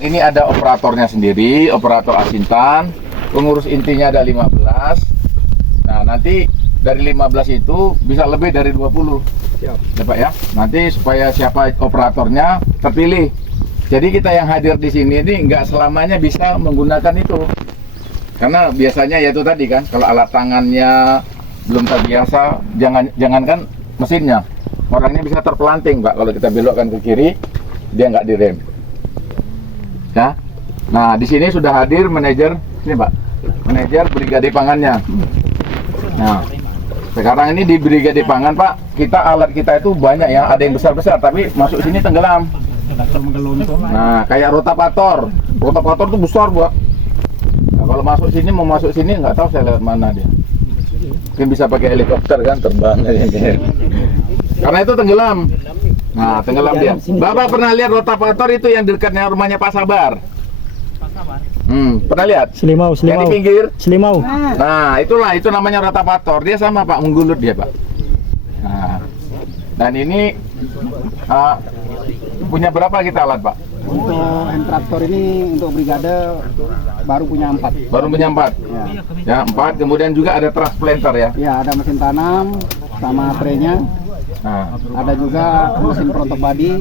Ini ada operatornya sendiri, operator asintan, pengurus intinya ada 15. Nah, nanti dari 15 itu bisa lebih dari 20. Siap. Ya, Pak ya. Nanti supaya siapa operatornya terpilih. Jadi kita yang hadir di sini ini nggak selamanya bisa menggunakan itu. Karena biasanya ya itu tadi kan, kalau alat tangannya belum terbiasa, jangankan mesinnya, orangnya bisa terpelanting, Pak. Kalau kita belokkan ke kiri, dia nggak direm. Ya. Nah, di sini sudah hadir manajer, ini Pak, manajer brigade pangannya. Nah, sekarang ini di brigade pangan, Pak, alat kita itu banyak ya, ada yang besar-besar, tapi masuk sini tenggelam. Nah, kayak rotapator itu besar, Pak. Nah, kalau masuk sini, mau masuk sini nggak tahu saya lewat mana dia. Mungkin bisa pakai helikopter kan, terbang. Karena itu tenggelam. Nah, tenggelam dia. Bapak pernah lihat rotapator itu yang dekatnya rumahnya Pak Sabar? Pernah lihat? Selimau. Yang di pinggir? Selimau. Nah, itu namanya rotapator. Dia sama Pak, menggulut dia Pak. Nah, dan ini punya berapa kita alat Pak? Untuk hand traktor ini untuk brigade baru punya 4. Baru punya 4? Ya, 4. Kemudian juga ada transplanter ya? Ya, ada mesin tanam sama traynya. Nah, ada juga mesin protok body,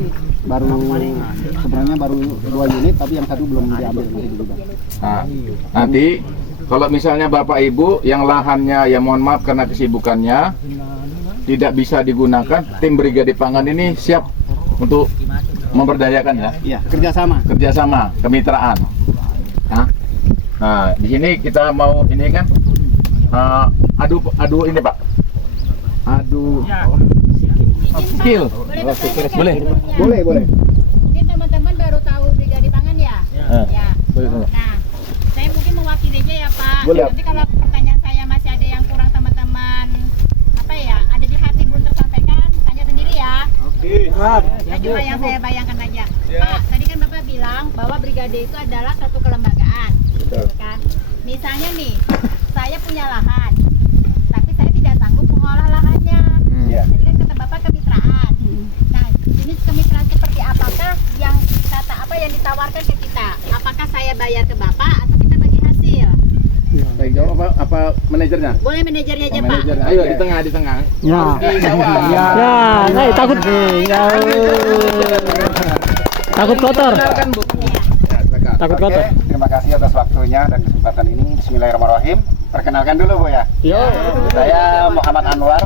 sebenarnya baru 2 unit, tapi yang satu belum diambil masih di gudang. nah, nanti kalau misalnya Bapak Ibu yang lahannya, ya mohon maaf karena kesibukannya tidak bisa digunakan, tim brigade pangan ini siap untuk memberdayakan ya? Iya, kerjasama, kemitraan. Nah, di sini kita mau ini kan adu ini Pak, adu skill. Boleh. Mungkin teman-teman baru tahu brigade pangan ya? Ya. Nah, saya mungkin mewakili aja ya Pak. Boleh. Nanti kalau pertanyaan saya masih ada yang kurang teman-teman ada di hati belum tersampaikan, tanya sendiri ya. Oke. Ya cuma yang saya bayangkan aja. Pak, tadi kan Bapak bilang bahwa brigade itu adalah satu kelembagaan. Betul. Kan? Misalnya nih, saya punya lahan, tapi saya tidak sanggup mengolah lahannya. Jadi kan kata Bapak kemitraan. Nah, jenis kemitraan seperti apakah yang yang ditawarkan ke kita? Apakah saya bayar ke Bapak atau kita bagi hasil? Saya jawab apa manajernya? Boleh manajernya aja Pak. Manajernya. Ayo di tengah. Ya. Takut. Takut kotor. Takut kotor. Terima kasih atas waktunya dan kesempatan ini. Bismillahirrahmanirrahim. Perkenalkan dulu Bu ya. Saya Muhammad Anwar.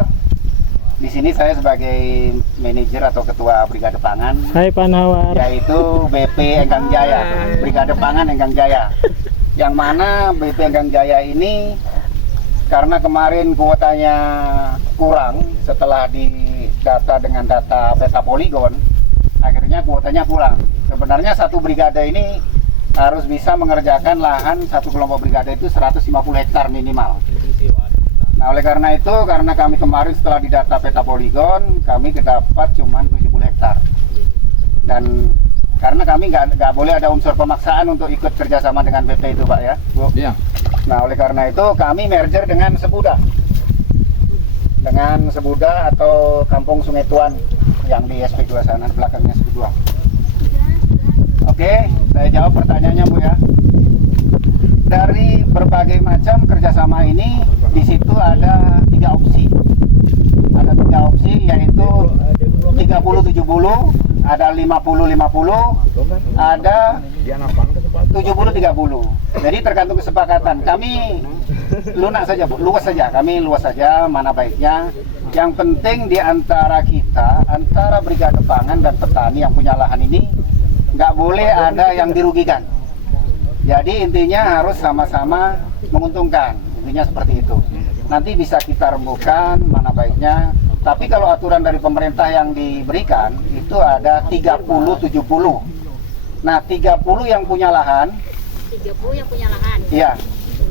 Di sini saya sebagai manajer atau ketua brigade pangan. Hai Pak Anwar. Yaitu BP Enggang Jaya, brigade pangan Enggang Jaya. Yang mana BP Enggang Jaya ini karena kemarin kuotanya kurang setelah didata dengan data peta poligon, akhirnya kuotanya kurang. Sebenarnya satu brigade ini harus bisa mengerjakan lahan satu kelompok brigade itu 150 hektar minimal. Nah, oleh karena itu, karena kami kemarin setelah didata peta poligon, kami kedapat cuma 70 hektar. Dan karena kami nggak boleh ada unsur pemaksaan untuk ikut kerjasama dengan BP itu Pak ya, Bu. Iya. Nah, oleh karena itu kami merger dengan Sebuda. Dengan Sebuda atau Kampung Sungai Tuan yang di SP2 sana, belakangnya SP2. Oke, saya jawab pertanyaannya Bu ya. Dari berbagai macam kerjasama ini, di situ ada 3 opsi. Ada 3 opsi, yaitu 30-70, ada 50-50, ada 70-30. Jadi tergantung kesepakatan. Kami lunak saja, Bu, luas saja. Kami luas saja mana baiknya. Yang penting di antara kita, antara brigade pangan dan petani yang punya lahan ini, nggak boleh ada yang dirugikan. Jadi intinya harus sama-sama menguntungkan, intinya seperti itu. Nanti bisa kita rembukan mana baiknya. Tapi kalau aturan dari pemerintah yang diberikan itu ada 30-70. Nah, 30 yang punya lahan. 30 yang punya lahan. Iya.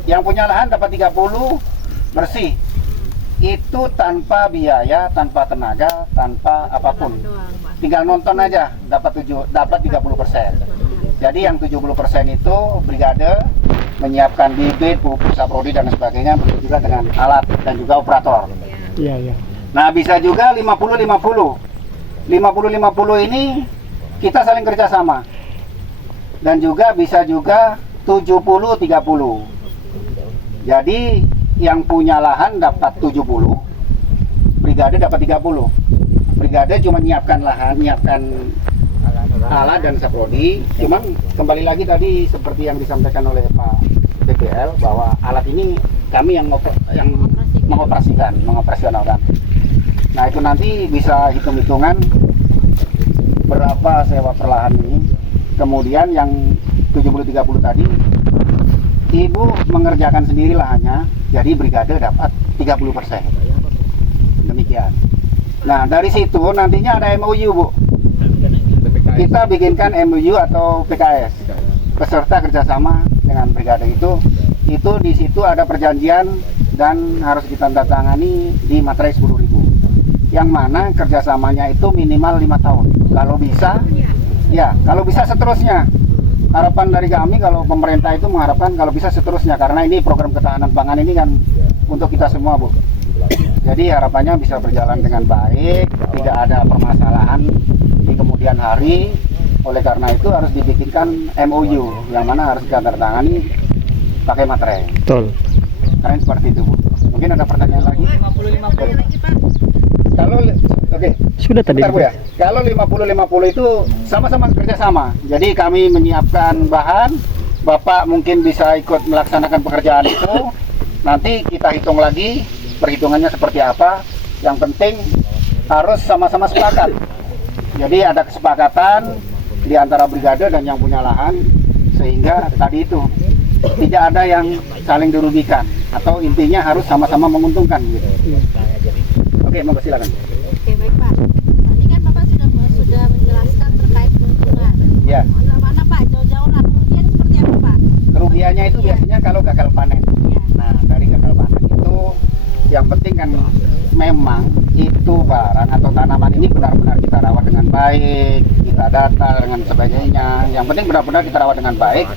Yang punya lahan dapat 30 bersih. Itu tanpa biaya, tanpa tenaga, tanpa apapun. Tinggal nonton aja dapat 30%. Jadi yang 70% itu brigade menyiapkan bibit, pupuk, saprodi dan sebagainya, begitu juga dengan alat dan juga operator. Iya. Nah, bisa juga 50-50. 50-50 ini kita saling kerjasama. dan juga bisa juga 70-30. Jadi yang punya lahan dapat 70, brigade dapat 30. Brigade cuma nyiapkan lahan, nyiapkan alat dan saprodi. Cuman kembali lagi tadi seperti yang disampaikan oleh Pak BPL bahwa alat ini kami yang mengoperasionalkan. Nah itu nanti bisa hitung-hitungan berapa sewa per lahan ini. Kemudian yang 70-30 tadi ibu mengerjakan sendiri lahannya, jadi brigade dapat 30%. Demikian. Nah dari situ nantinya ada MOU Bu. Kita bikinkan MOU atau PKS peserta kerjasama dengan brigade itu di situ ada perjanjian dan harus ditandatangani di materai 10.000, yang mana kerjasamanya itu minimal 5 tahun. Kalau bisa, ya kalau bisa seterusnya. Harapan dari kami kalau pemerintah itu mengharapkan kalau bisa seterusnya, karena ini program ketahanan pangan ini kan untuk kita semua Bu. Jadi harapannya bisa berjalan dengan baik, tidak ada permasalahan di kemudian hari. Oleh karena itu harus dibikinkan MOU yang mana harus ditandatangani pakai materai. Betul. Keren seperti itu Bu. Mungkin ada pertanyaan lagi? 50-50 lagi Pak. Kalau oke. Sudah tadi. Bentar, Bu ya. Kalau 50-50 itu sama-sama kerjasama. Jadi kami menyiapkan bahan, Bapak mungkin bisa ikut melaksanakan pekerjaan itu. Nanti kita hitung lagi perhitungannya seperti apa. Yang penting harus sama-sama sepakat. Jadi ada kesepakatan di antara brigade dan yang punya lahan, sehingga tadi itu tidak ada yang saling dirugikan, atau intinya harus sama-sama menguntungkan gitu. Oke, monggo silakan. Oke, baik Pak. Tadi kan Bapak sudah menjelaskan terkait keuntungan. Ya, Mana Pak, jauh-jauh lah kerugian seperti apa Pak? kerugiannya itu biasanya kalau gagal panen. Iya. Nah, dari gagal panen itu yang penting kan memang itu barang atau tanaman ini benar-benar kita rawat dengan baik, kita data dengan sebagainya. Yang penting benar-benar kita rawat dengan baik.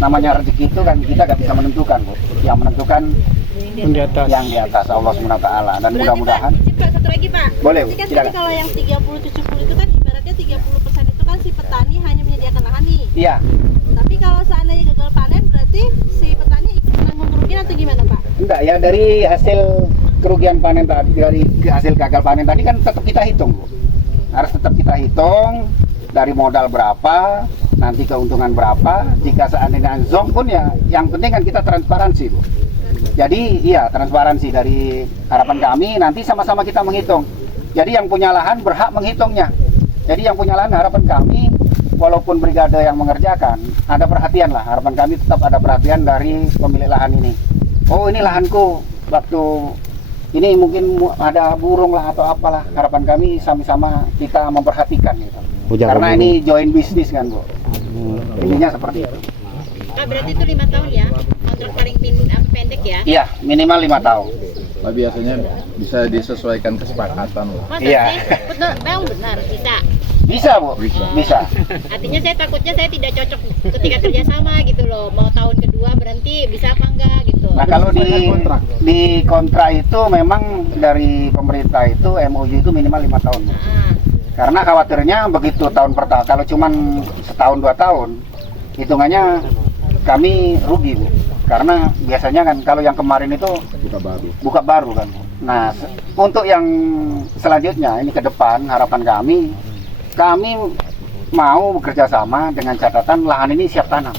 Namanya rezeki itu kan kita gak bisa menentukan, Bu. Yang menentukan Yang di atas. yang di atas Allah SWT. Dan Berarti mudah-mudahan Pak, izin Pak, satu lagi Pak. Boleh, Bu, Berarti kan silakan. tadi kalau yang 30-70 itu kan ibaratnya 30% itu kan si petani hanya menyediakan lahan nih. iya. Tapi kalau seandainya gagal panen berarti si petani ikut menanggung kerugian atau gimana Pak? Enggak ya, dari hasil kerugian panen tadi, dari hasil gagal panen tadi kan tetap kita hitung, Bu. Harus tetap kita hitung dari modal berapa, nanti keuntungan berapa. Jika seandainya zonk pun ya, yang penting kan kita transparansi, Bu. Jadi iya, transparansi dari harapan kami nanti sama-sama kita menghitung. Jadi yang punya lahan berhak menghitungnya. Jadi yang punya lahan harapan kami, walaupun brigade yang mengerjakan, ada perhatian lah. Harapan kami tetap ada perhatian dari pemilik lahan ini. Oh ini lahanku, waktu ini mungkin ada burung lah atau apalah. Harapan kami sama-sama kita memperhatikan gitu. Karena ini joint bisnis kan Bu. Intinya seperti itu. Pak, berarti itu 5 tahun ya? Kontrak paling pendek ya? Iya, minimal 5 tahun. Nah, biasanya bisa disesuaikan kesepakatan loh. Masa Iya. sih? Benar, bisa. Bisa Bu, bisa. Artinya saya takutnya saya tidak cocok ketika kerjasama gitu loh. Mau tahun kedua berhenti bisa apa enggak gitu. Nah kalau di kontrak itu memang dari pemerintah itu MOU itu minimal 5 tahun. Bu. Ah, Karena khawatirnya begitu tahun pertama, kalau cuman setahun 2 tahun, hitungannya kami rugi Bu. Karena biasanya kan kalau yang kemarin itu buka baru kan. Nah untuk yang selanjutnya ini ke depan harapan kami mau bekerja sama dengan catatan lahan ini siap tanam.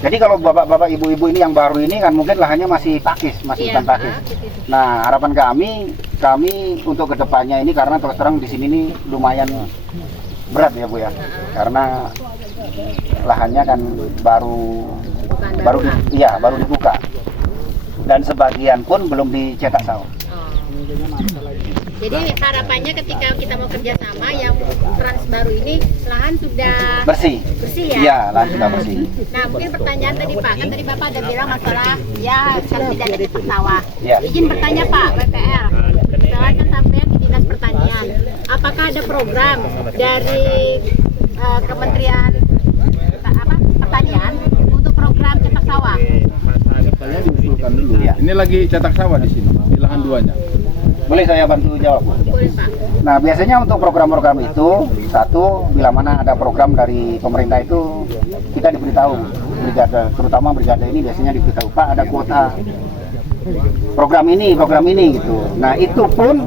Jadi kalau bapak-bapak, ibu-ibu ini yang baru ini kan mungkin lahannya masih pakis, masih iya, hutan pakis. Nah harapan kami untuk kedepannya ini, karena terus terang di sini nih lumayan berat ya Bu ya, karena lahannya kan baru dibuka dan sebagian pun belum dicetak sawah. Jadi harapannya ketika kita mau kerjasama yang trans baru ini lahan sudah Bersih ya? Iya, lahan sudah bersih. Nah mungkin pertanyaan tadi Pak, kan tadi Bapak ada bilang masalah ya kan tidak ada cetak sawah. Iya. Izin bertanya Pak, BPR. Saya kan sampai di Dinas Pertanian. Apakah ada program dari Kementerian Pertanian untuk program cetak sawah? Saya diusulkan dulu. Iya. Ini lagi cetak sawah di sini, di lahan 2-nya. Boleh saya bantu jawab Bu? Boleh Pak. Nah biasanya untuk program-program itu, satu bila mana ada program dari pemerintah itu kita diberitahu, brigade, terutama brigade ini biasanya diberitahu, Pak ada kuota program ini gitu. Nah itu pun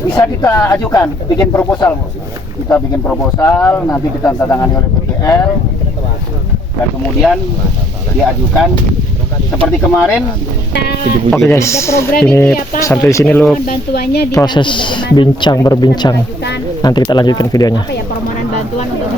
bisa kita ajukan, bikin proposal. Kita bikin proposal, nanti kita tangani oleh PPL, dan kemudian diajukan seperti kemarin. Oke guys, ini sampai di sini lu proses berbincang. Nanti kita lanjutkan videonya. Permohonan bantuan untuk